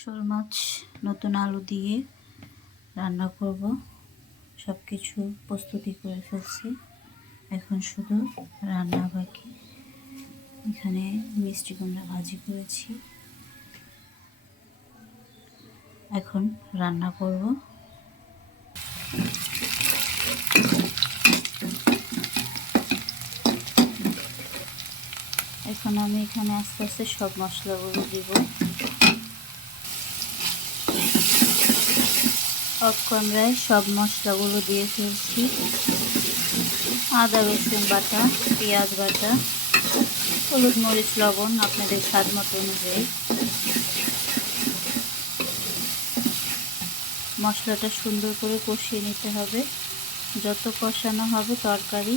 শোল মাছ নতুন আলু দিয়ে রান্না করব। সব কিছু প্রস্তুতি করে ফেলছি, এখন শুধু রান্না বাকি। এখানে মিষ্টি কুমড়া ভাজি করেছি, এখন রান্না করব। এখন আমি এখানে আস্তে আস্তে সব মশলাগুলো দিব। অফ ক্যামেরায় সব মশলাগুলো দিয়ে ফেলছি। আদা রসুন বাটা, পেঁয়াজ বাটা, হলুদ মরিচ লবণ আপনাদের স্বাদ মতো অনুযায়ী। মশলাটা সুন্দর করে কষিয়ে নিতে হবে। যত কষানো হবে তরকারি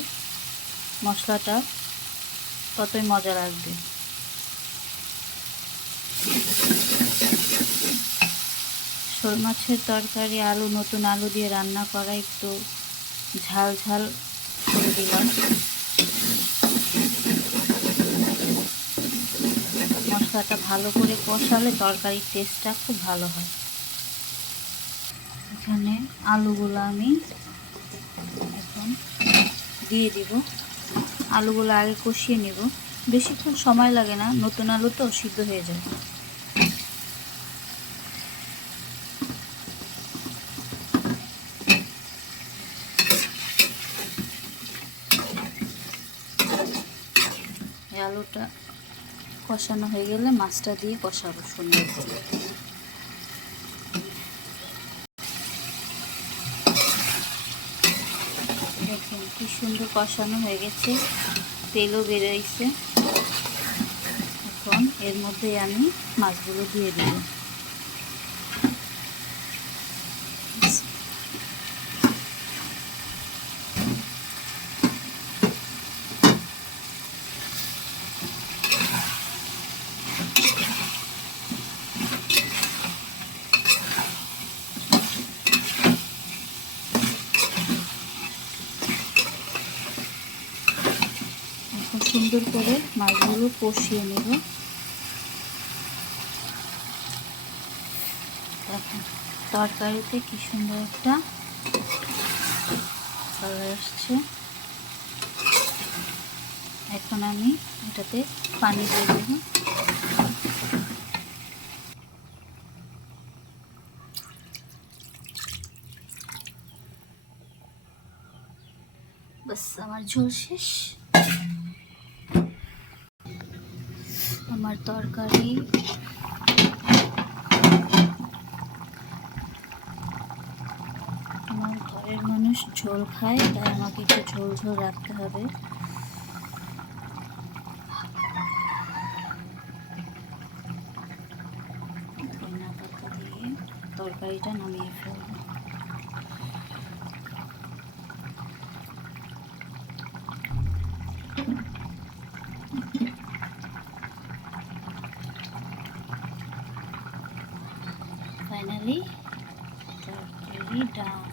মশলাটা ততই মজা লাগবে। শোল মাছের তরকারি নতুন আলু দিয়ে রান্না করা, একটু ঝাল ঝাল করে দিলাম। মশলাটা ভালো করে কষালে তরকারির টেস্টটা খুব ভালো হয়। এখানে আলুগুলো আমি এখন দিয়ে দিব। আলুগুলো আগে কষিয়ে নেব, বেশিক্ষণ সময় লাগে না, নতুন আলু তো সিদ্ধ হয়ে যায়। এই আলুটা কষানো হয়ে গেলে মাছটা দিয়ে কষাবো সুন্দর করে। দেখুন কি সুন্দর কষানো হয়ে গেছে, তেলও বেরোইছে। এখন এর মধ্যে আমি মাছগুলো দিয়ে দিব। এখন সুন্দর করে মাছগুলো কষিয়ে নেব। দেখুন তরকারিতে কি সুন্দর একটা কালার আসছে। এখন আমি এটাতে পানি দিয়ে দেব। বাস আমার ঝোল শেষ। আমার তরকারি আমার ঘরের মানুষ ঝোল খায়, তাই আমাকে একটু ঝোল ঝোল রাখতে হবে। ধনিয়া পাতা দিয়ে তরকারিটা নামিয়ে ফেলব। Finally, totally done.